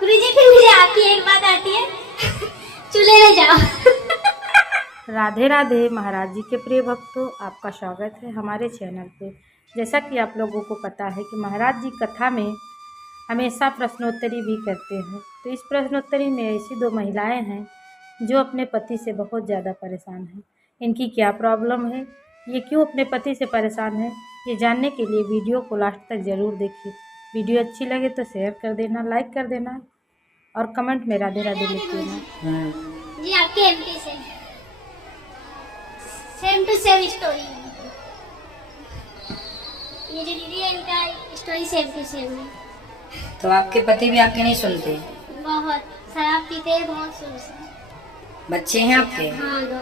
गुरुजी फिर मुझे आपकी एक बात आती है, चूल्हे में जाओ। राधे राधे महाराज जी के प्रिय भक्तों, आपका स्वागत है हमारे चैनल पे। जैसा कि आप लोगों को पता है कि महाराज जी कथा में हमेशा प्रश्नोत्तरी भी करते हैं, तो इस प्रश्नोत्तरी में ऐसी दो महिलाएं हैं जो अपने पति से बहुत ज़्यादा परेशान हैं। इनकी क्या प्रॉब्लम है, ये क्यों अपने पति से परेशान है, ये जानने के लिए वीडियो को लास्ट तक ज़रूर देखिए। वीडियो अच्छी लगे तो शेयर कर देना, लाइक कर देना और कमेंट में राधे राधे लिख देना। जी आपके एमपी से सेम टू सेम स्टोरी। ये जो दीदी है इनका स्टोरी सेम टू सेम है। तो आपके पति भी आपके नहीं सुनते? बहुत शराब पीते हैं, बहुत शुरू से। बच्चे हैं आपके? हाँ, दो।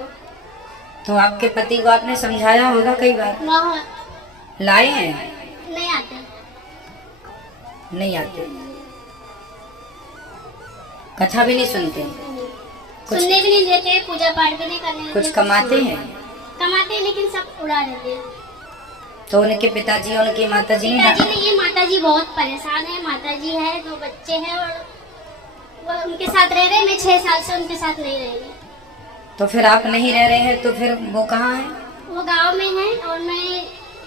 तो आपके पति को आपने समझाया होगा कई बार? बहुत। लाए हैं? नहीं आते। नहीं आते। कथा भी नहीं सुनते? सुनने भी नहीं देते, पूजा पाठ भी नहीं करने देते। कुछ कमाते हैं? कमाते हैं लेकिन सब उड़ा देते हैं। तो उनके पिताजी और उनकी माताजी पिताजी नहीं है, माताजी बहुत परेशान है। माताजी है, दो बच्चे हैं और वो उनके साथ रह रहे हैं। मैं 6 साल से उनके साथ नहीं रह रही। तो फिर आप नहीं रह रहे हैं तो फिर वो कहाँ है? वो गांव में है और मैं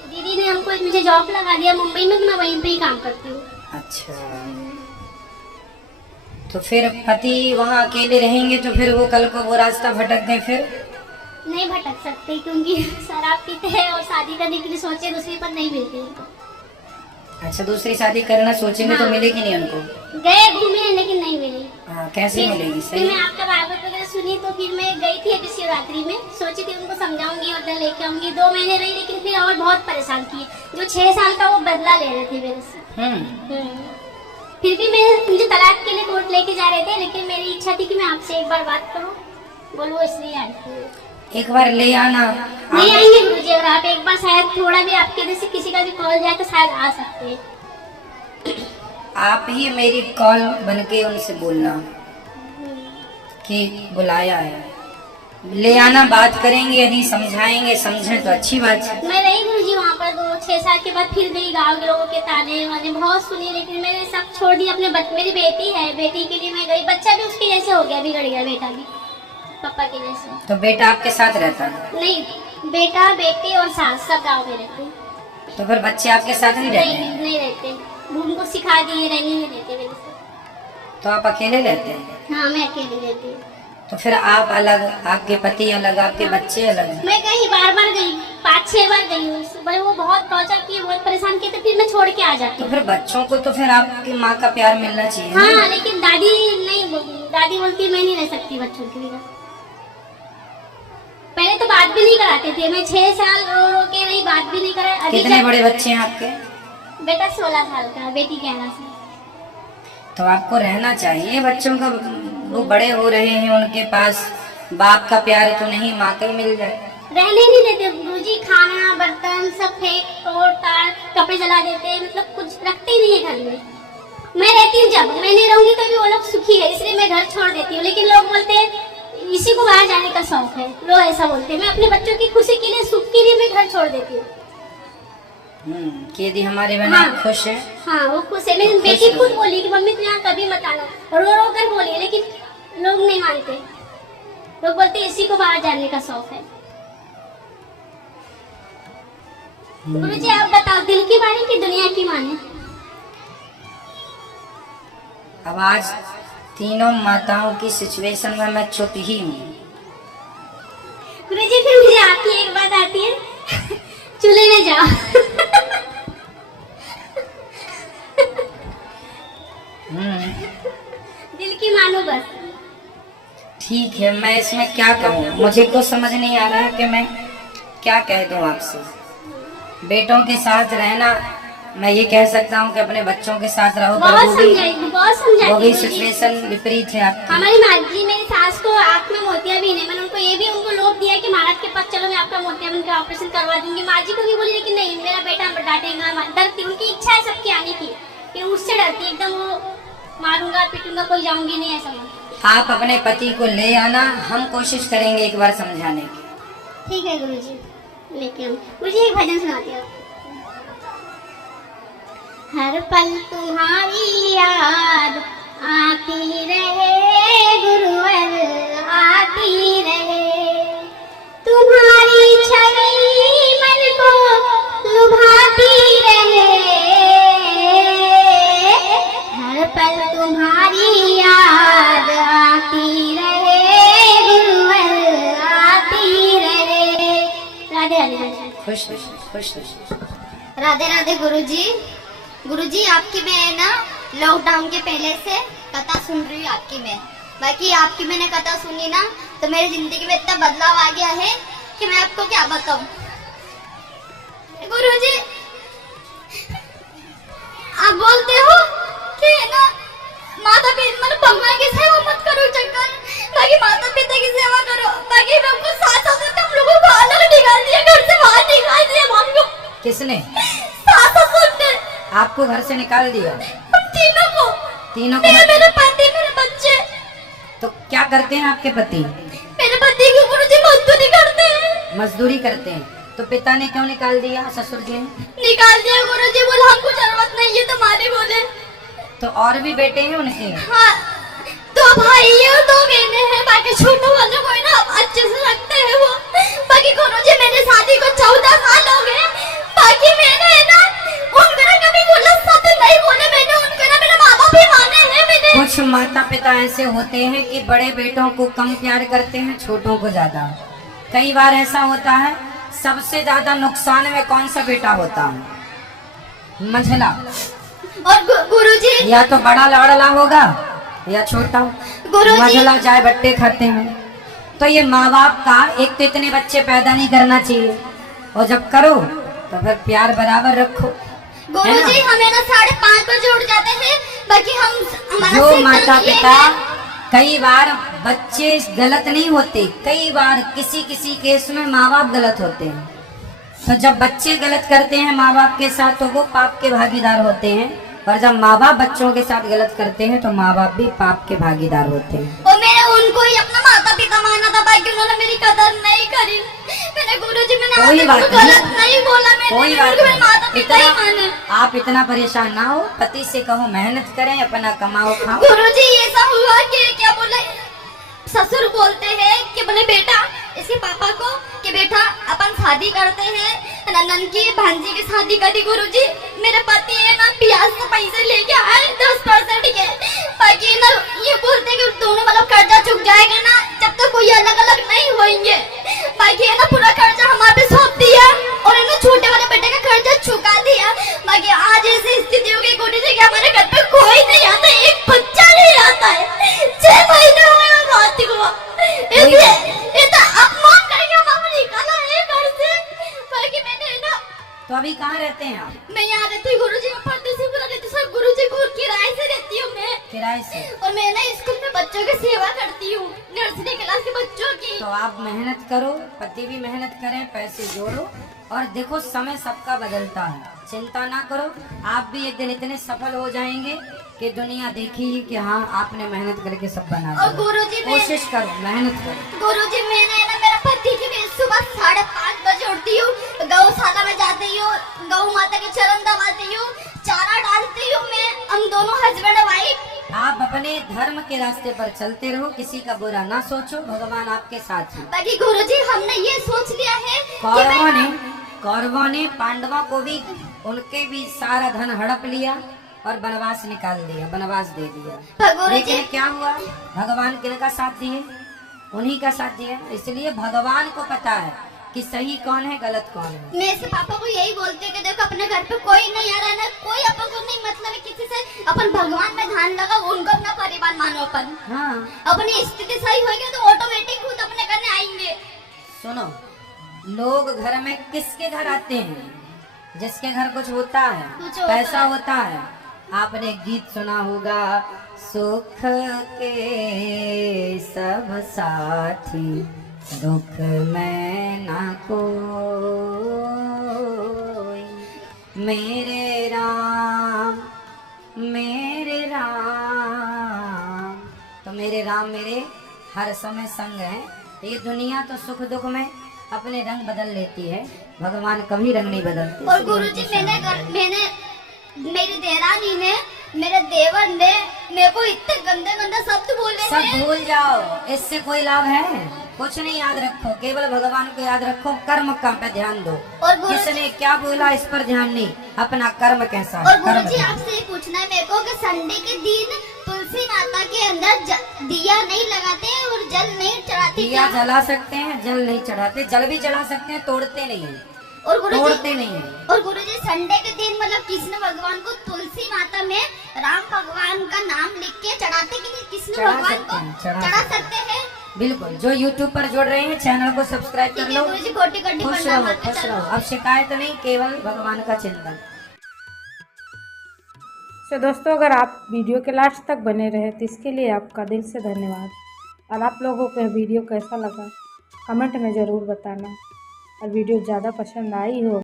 दीदी ने हमको मुझे जॉब लगा दिया मुंबई में, तो मैं वहीं पे ही काम करती हूँ। अच्छा, तो फिर पति वहाँ अकेले रहेंगे तो फिर वो कल को वो रास्ता भटक गए फिर? नहीं भटक सकते क्योंकि शराब पीते हैं और शादी करने के लिए सोचे, दूसरी पर नहीं मिलती। अच्छा, दूसरी शादी करना सोचेंगे तो हाँ। मिलेगी नहीं उनको? गए घूमे लेकिन नहीं मिली। हाँ, कैसे मिलेगी? फिर सही। मैं आपका भागवत वगैरह सुनी तो फिर मैं गई थी अभी शिवरात्रि में, सोची थी उनको समझाऊंगी और उधर लेके आऊंगी। 2 महीने रही लेकिन फिर और बहुत परेशान किए। जो 6 साल का वो बदला ले रहे थे मेरे से। फिर भी मैं मुझे तलाक के लिए कोर्ट लेके जा रहे थे, लेकिन मेरी इच्छा थी कि मैं आपसे एक बार बात करूं, बोलो, इसलिए आई थी। एक बार ले आना। नहीं आएंगे गुरुजी, अगर आप एक बार शायद थोड़ा भी आपके इधर से किसी का भी कॉल जाए तो शायद आ सकते हैं। आप ही मेरी कॉल बन के उनसे बोलना कि बुलाया है, ले आना, बात करेंगे, यदि समझाएंगे, समझें तो अच्छी बात है। मैं रही गुरुजी वहाँ पर 2-6 साल के बाद, फिर गई गाँव के लोगों के ताने वाने बहुत सुनी, लेकिन मैंने सब छोड़ दिया। अपने मेरी बेटी है, बेटी के लिए मैं गई। बच्चा भी उसके जैसे हो गया, बिगड़ गया बेटा भी पापा के जैसे। तो बेटा आपके साथ रहता है? नहीं, बेटा बेटी और सास सब गाँव में रहते हैं। तो फिर बच्चे आपके साथ नहीं रहते नहीं, हैं? नहीं रहते। उनको सिखा दिए, रहने नहीं देते मेरे से। तो आप अकेले रहते हैं? हाँ, मैं अकेली रहती हूँ। तो फिर आप अलग, आपके पति अलग, आपके बच्चे अलग? मैं कहीं बार गई, 5-6 बार गई हूँ। भाई वो बहुत टॉर्चर किए, बहुत परेशान किए, तो फिर मैं छोड़ के आ जाती तो हूँ। फिर बच्चों को तो फिर आपकी माँ का प्यार मिलना चाहिए ना? हाँ, लेकिन दादी नहीं, दादी बोलती मैं नहीं रह सकती बच्चों के लिए। पहले तो बात भी नहीं कराते थे। मैं 6 साल रो के रही, बात भी नहीं कराई। अभी कितने बड़े बच्चे हैं आपके? बेटा 16 साल का, बेटी 11 साल। तो आपको रहना चाहिए बच्चों का, वो बड़े हो रहे हैं, उनके पास बाप का प्यार तो नहीं, माँ का ही मिल जाए। रहने नहीं देते गुरुजी, खाना बर्तन सब फेंक तोड़ ताड़, कपड़े जला देते, मतलब कुछ रखते ही नहीं है घर में। मैं रहती हूँ, जब मैं नहीं रहूंगी तो भी वो लोग सुखी है, इसलिए मैं घर छोड़ देती हूँ। लेकिन लोग बोलते हैं इसी को बाहर जाने का शौक है, लोग ऐसा बोलते हैं। मैं अपने बच्चों की खुशी के लिए, सुख के लिए मैं घर छोड़ देती हूँ। कि यदि हमारे बहन हाँ। खुश है। हाँ, वो खुश है। मेरी बेटी खुद बोली कि मम्मी तुम यहाँ कभी मत आना, रो रो कर बोली, लेकिन लोग नहीं मानते। लोग बोलते इसी को बाहर जाने का शौक है। गुरुजी आप बताओ, दिल की माने कि दुनिया की माने? अब आज तीनों माताओं की सिचुएशन में मैं चुप ही हूँ। गुरुजी फिर मुझे आपकी एक बात आती है, चूल्हे में जाओ। दिल की मानो बस। ठीक है, मैं इसमें क्या कहूँ, मुझे तो समझ नहीं आ रहा है कि मैं क्या कह दूँ आपसे। बेटों के साथ रहना, मैं ये कह सकता हूँ कि अपने बच्चों के साथ रहो, बहुत वो भी समझाई सिचुएशन विपरीत है आपकी। हमारी माँ जी, मेरी सास को आँख में मोतिया भी नहीं। मैंने उनको ये भी उनको लोभ दिया कि महाराज के पास चलो, मैं आपका मोतिया बन का ऑपरेशन करवा दूंगी। माँ जी को भी बोली, लेकिन नहीं, मेरा बेटा डांटेगा। डरती, उनकी इच्छा है सबकी आने की, कि उससे डरती एकदम, वो मारूंगा पीटूंगा, कोई जाऊंगी नहीं, ऐसा बोलती। आप अपने पति को ले आना, हम कोशिश करेंगे एक बार समझाने की। ठीक है गुरुजी, लेके आऊँ। मुझे एक भजन सुनाती है। हर पल तुम्हारी याद आँख पल तुम्हारी याद आती रहे गुरुवर आती रहे। राधे राधे। खुश खुश खुश। राधे राधे गुरुजी। गुरुजी आपकी मैं ना लॉकडाउन के पहले से कथा सुन रही हूँ आपकी मैं। बाकी आपकी मैंने कथा सुनी ना तो मेरी जिंदगी में इतना बदलाव आ गया है कि मैं आपको क्या बताऊं। गुरुजी आप बोलते हो कि ना माता पिता मतलब भगवान की सेवा मत करो चक्कर, बाकी माता पिता की सेवा करो। बाकी हमको साथ साथ हम लोगों को अलग निकाल दिया, घर से बाहर निकाल दिया हमको। किसने? सास ससुर ने आपको घर से निकाल दिया? हम तीनों को। तीनों को? मेरे पति मेरे बच्चे। तो क्या करते हैं आपके पति? मेरे पति की गुरुजी मजदूरी करते हैं। मजदूरी करते हैं। तो पिता ने क्यों निकाल दिया? ससुर जी ने निकाल दिया गुरुजी, बोला हमको जरूरत नहीं है तुम्हारी बोले। तो और भी बेटे हैं उनके? हाँ 2 भाई है और 2 बहनें हैं। बाकी छोटो वाले को ना अच्छे से रखते हैं वो। बाकी गुरुजी मेरी शादी को 14 साल हो गए। बाकी मैंने ना उनको ना कभी बोला सत्य नहीं बोले मैंने उनको ना, मेरे माँ बाप भी माने हैं मैंने। कुछ माता पिता ऐसे होते हैं कि बड़े बेटों को कम प्यार करते हैं, छोटों को ज्यादा। कई बार ऐसा होता है। सबसे ज्यादा नुकसान में कौन सा बेटा होता है? मंझला। और गुरुजी या तो बड़ा लाडला होगा या छोटा। गुरुजी मंझला चाय बट्टे खाते हैं। तो ये माँ बाप का एक तो इतने बच्चे पैदा नहीं करना चाहिए, और जब करो तो फिर प्यार बराबर रखो। गुरुजी हमें ना 5:30 बजे उठ जाते हैं। बाकी हमारा जो सिस्टम माता ये पिता है। कई बार बच्चे गलत नहीं होते, कई बार किसी किसी केस में माँ बाप गलत होते हैं। तो जब बच्चे गलत करते हैं माँ बाप के साथ तो वो पाप के भागीदार होते हैं, और जब माँ बाप बच्चों के साथ गलत करते हैं तो माँ बाप भी पाप के भागीदार होते हैं। और मैंने उनको ही अपना माता पिता माना था, बाकी उन्होंने मेरी कदर नहीं करी। मैंने गुरुजी मैंने कोई आज बात तक नहीं। गलत नहीं बोला मैंने, कोई मेरे बात को मेरे माता नहीं। पिता ही माने। आप इतना परेशान ना हो, पति से कहो मेहनत करें, अपना कमाओ खाओ। गुरुजी ऐसा हुआ कि क्या बोले ससुर बोलते हैं कि बोले बेटा इसके पापा को कि बेटा अपन शादी करते हैं नंदन की भांजी की शादी करी। गुरुजी मेरे पति है ना ब्याज से पैसे लेके आए 10% के। बाकी ना ये बोलते कि दोनों वाला कर्जा चुक जाएगा ना जब तक कोई अलग अलग नहीं होंगे। बाकी है ना पूरा कर्जा हमारे पे सौंप दिया और है ना छोटे वाले बेटे का कर्जा चुका दिया। बाकी आज ऐसी स्थिति हो गई गुरुजी कि हमारे घर पे कोई नहीं आता, एक बच्चा नहीं आता है। 6 महीने हो गए बात को। इतना अपमान करके हमें निकाला है घर से। बाकी मैंने ना तो अभी कहाँ रहते हैं आप? मैं यहाँ रहती हूँ गुरुजी में पढ़ती हूँ, रहती हूँ गुरुजी को किराए से रहती हूँ मैं। किराए से? और मैं ना स्कूल में बच्चों की सेवा करती हूँ, नर्सरी क्लास के बच्चों की। तो आप मेहनत करो, पति भी मेहनत करें, पैसे जोड़ो, और देखो समय सबका बदलता है, चिंता ना करो। आप भी एक दिन इतने सफल हो जाएंगे कि दुनिया देखेगी कि हाँ आपने मेहनत करके सब बना और दिया। गुरुजी कोशिश करो, मेहनत करो। गुरुजी मैंने ना मेरा पति की भी सुबह 5:30 बजे उठती हूँ, गौशाला में जाती हूँ, गौ माता के चरण दबाती हूँ, चारा डालती हूँ मैं। हम दोनों हस्बैंड वाइफ। आप अपने धर्म के रास्ते पर चलते रहो, किसी का बुरा ना सोचो, भगवान आपके साथ है। बाकी गुरुजी हमने ये सोच लिया है कि कौरवों ने पांडवों को भी उनके भी सारा धन हड़प लिया और वनवास निकाल दिया, वनवास दे दिया। गुरुजी लेकिन क्या हुआ? भगवान किनका साथ दिए? उन्हीं का साथ दिया। इसलिए भगवान को पता है कि सही कौन है, गलत कौन है। मैं से पापा को यही बोलते हैं कि देखो अपने घर पे कोई नहीं आ रहा है ना, कोई अपन को नहीं मतलब है किसी से। अपन भगवान में ध्यान लगा, उनको अपना परिवार मानो। अपन हाँ अपनी स्थिति सही होगी तो ऑटोमेटिक खुद अपने करने आएंगे। सुनो, लोग घर में किसके घर आते हैं? जिसके घर कुछ होता है, कुछ होता पैसा है। होता है। आपने गीत सुना होगा, सुख के सब साथी दुख में ना कोई, मेरे राम मेरे राम। तो मेरे राम मेरे हर समय संग है। ये दुनिया तो सुख दुख में अपने रंग बदल लेती है, भगवान कभी रंग नहीं बदलते। और गुरुजी मैंने मेरी देरानी ने मेरे देवर ने मेरे को इतने गंदे गंदे शब्द बोले सब हैं। भूल जाओ, इससे कोई लाभ है? कुछ नहीं याद रखो, केवल भगवान को याद रखो, कर्म का पे ध्यान दो। और गुरुजी किसने क्या बोला इस पर ध्यान नहीं, अपना कर्म कैसा है, और कर्म गुरुजी ध्यान। आपसे ये पूछना है मेरे को कि संडे के दिन तुलसी माता के अंदर दिया नहीं लगाते और जल नहीं चढ़ाते? दिया जला सकते हैं, जल नहीं चढ़ाते। जल भी चढ़ा सकते हैं, तोड़ते नहीं है। और गुरुजी, तोड़ते नहीं है। और गुरुजी संडे के दिन मतलब कृष्ण भगवान को तुलसी माता में राम भगवान का नाम लिख के चढ़ाते कि नहीं? कृष्ण चढ़ा भगवान सकते को हैं, चढ़ा चढ़ा सकते हैं। बिल्कुल। जो यूट्यूब पर जुड़ रहे हैं चैनल को सब्सक्राइब कर ठीक लो। है गुरुजी, कोटि कोटि खुश प्रणाम रहो, आपके खुश चरणों रहो। अब शिकायत नहीं, केवल भगवान का चिंतन। तो दोस्तों, अगर आप वीडियो के लास्ट तक बने रहे तो इसके लिए आपका दिल से धन्यवाद। और आप लोगों को यह वीडियो कैसा लगा कमेंट में ज़रूर बताना। और वीडियो ज़्यादा पसंद आई हो